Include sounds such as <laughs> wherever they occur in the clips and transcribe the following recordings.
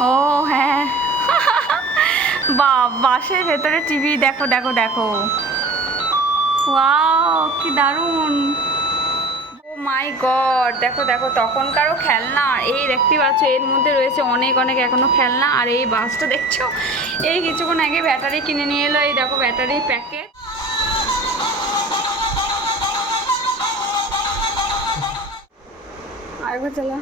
ও হ্যাঁ। বা বাসের ভেতরে টিভি দেখো দেখো দেখো। কি দারুণ। ও মাই গড, দেখো দেখো, তখনকারও খেলনা। এই দেখতে পাচ্ছ, এর মধ্যে রয়েছে অনেক অনেক এখনও খেলনা। আর এই বাসটা দেখছ? এই কিছুক্ষণ আগে ব্যাটারি কিনে নিয়ে এলো, এই দেখো ব্যাটারির প্যাকেট। আরেকবার চালা।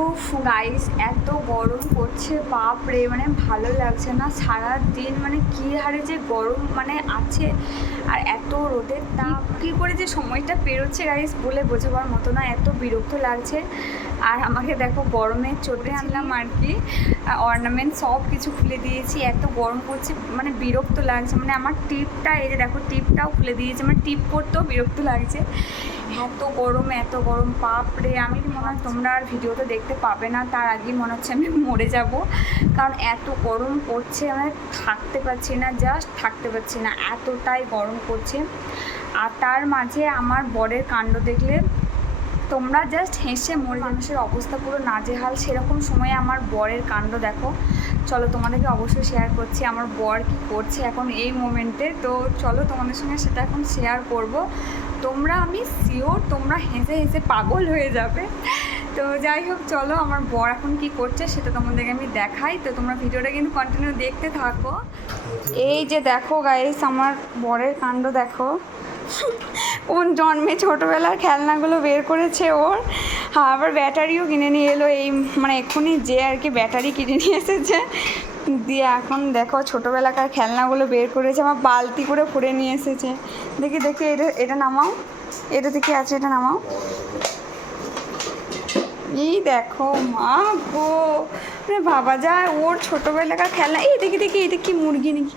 উফ গাইস এত গরম করছে বাপ রে মানে ভালো লাগছে না। সারা দিন মানে কী হারে যে গরম মানে আছে আর এত রোদের তাপ। কী করে যে সময়টা পেরোচ্ছে গাইস বলে বোঝাবার মতো না এত বিরক্ত লাগছে। আর আমাকে দেখো গরমে চোখে আনলাম আর কি। অর্নামেন্ট সব কিছু খুলে দিয়েছি, এত গরম করছে মানে বিরক্ত লাগছে মানে আমার টিপটা, এই যে দেখো টিপটাও খুলে দিয়েছি মানে টিপ করতেও বিরক্ত লাগছে। এত গরম এত গরম রে আমি মনে হয় তোমরা আর ভিডিওতে দেখতে পাবে না, তার আগেই মনে হচ্ছে আমি মরে যাব। কারণ এত গরম পড়ছে মানে থাকতে পারছি না জাস্ট থাকতে পারছি না, এতটাই গরম করছে আর তার মাঝে আমার বরের কাণ্ড দেখলে তোমরা জাস্ট হেসে মরে মানুষের অবস্থা পুরো নাজেহাল। সেরকম সময়ে আমার বরের কাণ্ড দেখো। চলো তোমাদেরকে অবশ্যই শেয়ার করছি, আমার বর কি করছে এখন এই মোমেন্টে তো চলো তোমাদের সঙ্গে সেটা এখন শেয়ার করব। তোমরা আমি শিওর তোমরা হেসে হেসে পাগল হয়ে যাবে। তো যাই হোক, চলো আমার বর এখন কি করছে সেটা তোমাদেরকে আমি দেখাই। তো তোমরা ভিডিওটা কিন্তু কন্টিনিউ দেখতে থাকো। এই যে দেখো গাইস আমার বরের কাণ্ড দেখো। কোন জন্মে ছোটোবেলার খেলনাগুলো বের করেছে ওর? হ্যাঁ, আবার ব্যাটারিও কিনে নিয়ে এলো। এই মানে এক্ষুনি যে আর কি ব্যাটারি কিনে নিয়ে এসেছে। দিয়ে এখন দেখো ছোটোবেলাকার খেলনাগুলো বের করেছে আমার বালতি করে ভরে নিয়ে এসেছে। দেখি দেখি এটা এটা নামাও। এটা দেখি আছে? এটা নামাও। এই দেখো মা গো। মানে বাবা যায় ওর ছোটোবেলাকার খেলনা। এই দেখি দেখি এটা কি মুরগি নাকি।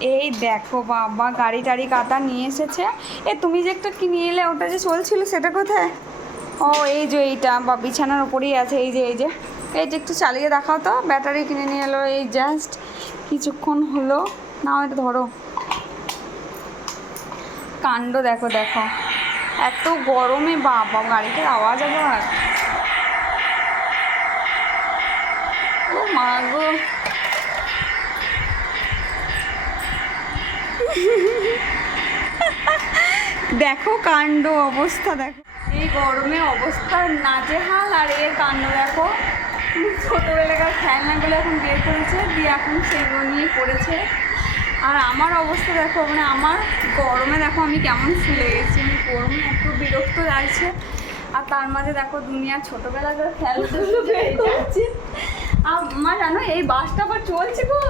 এই দেখো বাবা, গাড়ি টাড়ি কাটা নিয়ে এসেছে। এ, তুমি যে একটা কি নিয়ে এলে, ওটা যে চলছিল সেটা কোথায়? ও, এই যে এইটা, বা বিছানার ওপরেই আছে, এই যে এই যে। এই যে একটু চালিয়ে দেখাও তো, ব্যাটারি কিনে নিয়ে এলো, এই জাস্ট কিছুক্ষণ হলো, নাও এটা ধরো। কাণ্ড দেখো দেখো। এত গরমে, বাবা, গাড়িটার আওয়াজ আবার। ও মা গো। দেখো কাণ্ড অবস্থা দেখো। এই গরমে অবস্থা নাজেহাল আর এর কাণ্ড দেখো। ছোটোবেলাকার খেলনাগুলো এখন বের করেছে দিয়ে এখন সেগুলো নিয়ে পড়েছে। আর আমার অবস্থা দেখো মানে আমার গরমে দেখো আমি কেমন ফুলে গেছি আমি গরমে এত বিরক্ত লাগছে। আর তার মাঝে দেখো দুনিয়ার ছোটোবেলাকার খেলনাগুলো বের করছে। আর মা জানো এই বাসটা আবার চলছে গো?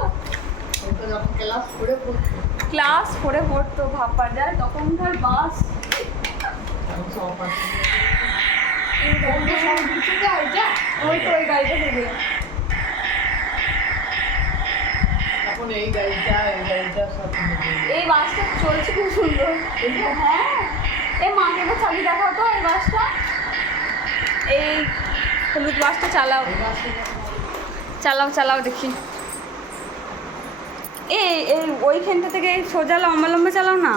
যখন ক্লাস করে পড়তো ক্লাস করে পড়তো ভাববার যায় তখনকার বাস তো ওই তো ওই গাড়িটা থেকে এই বাসটা চলছে খুব সুন্দর। হ্যাঁ। এই মাকে একবার চালিয়ে দেখাও তো এই বাসটা এই হলুদ বাসটা চালাও। বাসে চালাও চালাও দেখি। এই এই ওইখানটা থেকে সোজা লম্বা লম্বা চালাও না।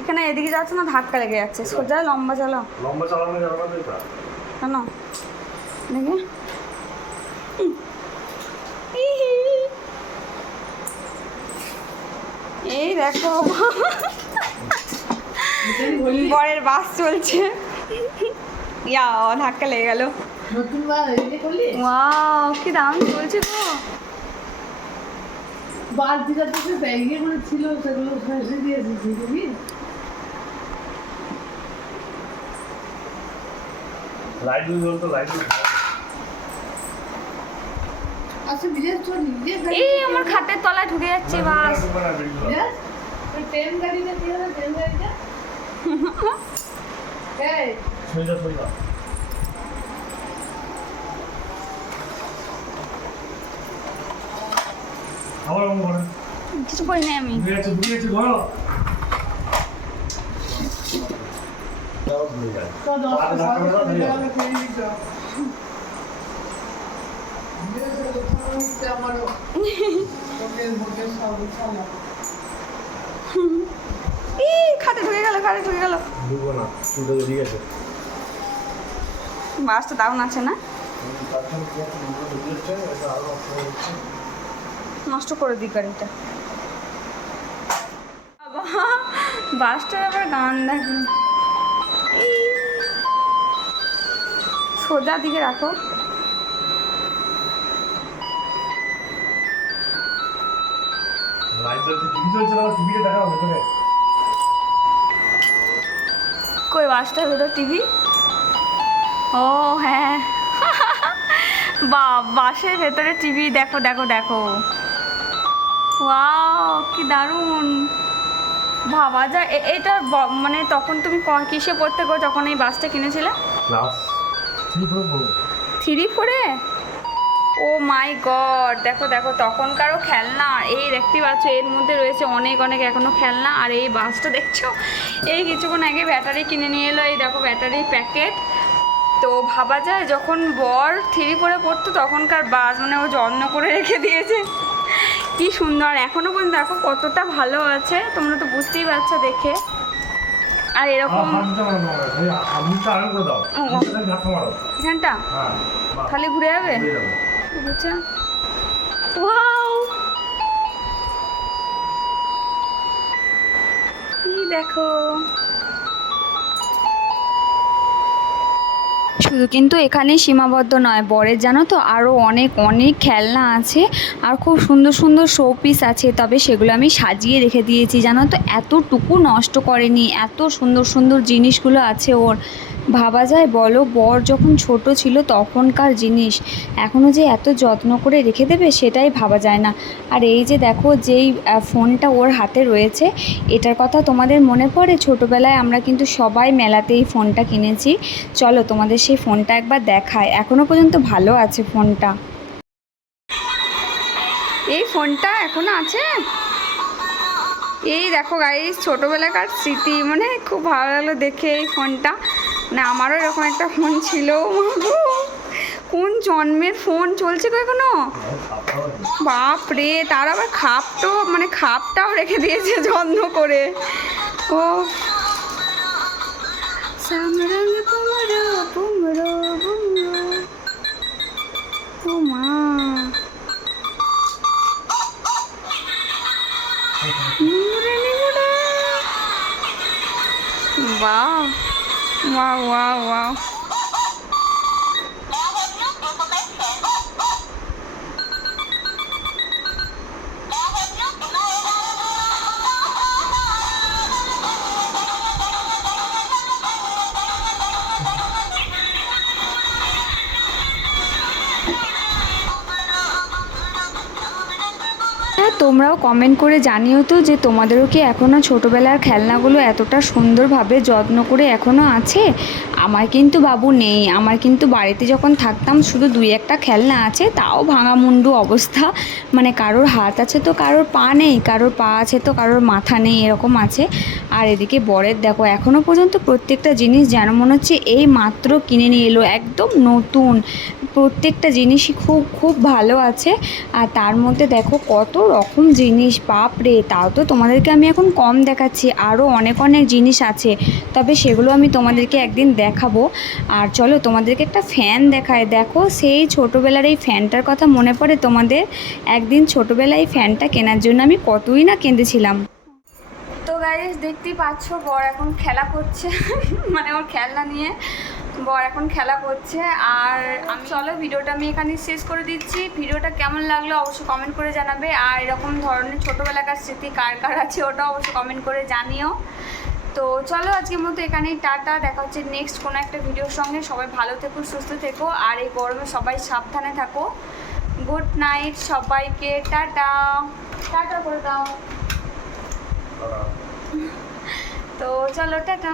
এখানে এদিকে যাচ্ছে না ধাক্কা লেগে যাচ্ছে। সোজা লম্বা চালাও। লম্বা চালানো যাবে না এটা? কেন? দেখি। এই দেখো। বরের বাস চলছে। ইয়া ধাক্কা লেগে গেল। নতুন ওয়াও কি দাম চলছে গো। বালতিটা তো ব্যাগে করে ছিল সেগুলো ফেসে দিয়েছে বুঝলি লাইট দুই জ্বলতো লাইট আচ্ছা বিদেশ তো নিজে এই আমার খাটের তলায় ঢুকে যাচ্ছে বাস। ট্রেন গাড়িটা কি ট্রেন গাড়িটা? <laughs> এই। সোজা সোজা আবার অঙ্গ করে কিছু করি নাই আমি ঢুকে যাচ্ছে ঢুকে যাচ্ছে ধরো তাও ঢুকে যায় তো দশ আর ধাক্কা মেরে দাও, ধরে যাও। টাকা ফেলে দিত আমারও হোটেল হোটেল সব চালা এই খাটে ঢুকে গেল খাটে ঢুকে গেল। ঢুকবো না চুলটা ঢুকে গেছে বাসটা দারুণ আছে না? নষ্ট করে দিই গাড়িটা। বাবা বাসটার আবার গান দেখে। এই। সোজা দিকে রাখো। কই বাসটার ভেতর টিভি ও হ্যাঁ। বা বাসের ভেতরে টিভি দেখো দেখো দেখো। ওয়াও কি দারুণ। ভাবা যায়। এটা মানে তখন তুমি কিসে পড়তে গো যখন এই বাসটা কিনেছিলে? Class three four oh my god দেখো দেখো তখনকারও খেলনা। এই দেখতে পাচ্ছ এর মধ্যে রয়েছে অনেক অনেক এখনও খেলনা। আর এই বাসটা দেখছ? এই কিছুক্ষণ আগে ব্যাটারি কিনে নিয়ে এলো এই দেখো ব্যাটারির প্যাকেট। তো ভাবা যায় যখন বর থ্রি ফোরে পড়তো তখনকার বাস মানে ও যত্ন করে রেখে দিয়েছে। কি সুন্দর। এখনও পর্যন্ত দেখো কতটা ভালো আছে। তোমরা তো বুঝতেই পারছ দেখে। আর এরকম মারো। এখানটা? হ্যাঁ খালি ঘুরে যাবে? ওয়াও! দেখো। শুধু কিন্তু এখানে সীমাবদ্ধ নয়, বরের জানো তো আরও অনেক অনেক খেলনা আছে আর খুব সুন্দর সুন্দর শো পিস আছে। তবে সেগুলো আমি সাজিয়ে রেখে দিয়েছি, জানো তো? এতটুকু নষ্ট করেনি, এত সুন্দর সুন্দর জিনিসগুলো আছে ওর। ভাবা যায়, বলো, বর যখন ছোট ছিল তখনকার জিনিস। এখনও যে এত যত্ন করে রেখে দেবে সেটাই ভাবা যায় না। আর এই যে দেখো, যেই ফোনটা ওর হাতে রয়েছে, এটার কথা তোমাদের মনে পড়ে? ছোটোবেলায় আমরা কিন্তু সবাই মেলাতে এই ফোনটা কিনেছি। চলো, তোমাদের সেই ফোনটা একবার দেখায় এখনও পর্যন্ত ভালো আছে ফোনটা। এই ফোনটা এখনও আছে? এই দেখো গাইস ছোটোবেলাকার স্মৃতি। মানে খুব ভালো লাগল দেখে এই ফোনটা। না, আমারও এরকম একটা ফোন ছিল কোন জন্মের ফোন চলছে গো এখনও? বাপ রে, তার আবার খাপটাও মানে খাপটাও রেখে দিয়েছে যত্ন করে। ও সামরাং 哇哇哇！তোমরাও কমেন্ট করে জানিও তো যে তোমাদেরও কি এখনও ছোটোবেলার খেলনাগুলো এতটা সুন্দরভাবে যত্ন করে এখনও আছে? আমার কিন্তু বাবু নেই। আমার কিন্তু বাড়িতে যখন থাকতাম শুধু দুই একটা খেলনা আছে, তাও ভাঙা মুন্ডু অবস্থা। মানে কারোর হাত আছে তো কারোর পা নেই, কারোর পা আছে তো কারোর মাথা নেই, এরকম আছে। আর এদিকে বরের দেখো এখনও পর্যন্ত প্রত্যেকটা জিনিস যেন মনে হচ্ছে এই মাত্র কিনে নিয়ে এলো, একদম নতুন। প্রত্যেকটা জিনিসই খুব খুব ভালো আছে। আর তার মধ্যে দেখো কত রকম জিনিস, বাপ রে, তাও তো তোমাদেরকে আমি এখন কম দেখাচ্ছি আরও অনেক অনেক জিনিস আছে। তবে সেগুলো আমি তোমাদেরকে একদিন দেখাবো। আর চলো তোমাদেরকে একটা ফ্যান দেখায় দেখো সেই ছোটোবেলার এই ফ্যানটার কথা মনে পড়ে তোমাদের? একদিন ছোটোবেলায় এই ফ্যানটা কেনার জন্য আমি কতই না কেঁদেছিলাম। তো গাইস দেখতেই পাচ্ছ, বর এখন খেলা করছে। <laughs> মানে ওর খেলনা নিয়ে বর এখন খেলা করছে। আর আমি চলো, ভিডিওটা আমি এখানে শেষ করে দিচ্ছি। ভিডিওটা কেমন লাগল অবশ্যই কমেন্ট করে জানাবে। আর এরকম ধরনের ছোটোবেলাকার স্মৃতি কার কার আছে ওটা অবশ্যই কমেন্ট করে জানিও। তো চলো, আজকের মতো এখানেই টাটা। দেখা হচ্ছে নেক্সট কোনো একটা ভিডিওর সঙ্গে। সবাই ভালো থেকো, সুস্থ থেকো। আর এই গরমে সবাই সাবধানে থাকো। গুড নাইট সবাইকে। টাটা। টাটা করে দাও। তো চলো টাটা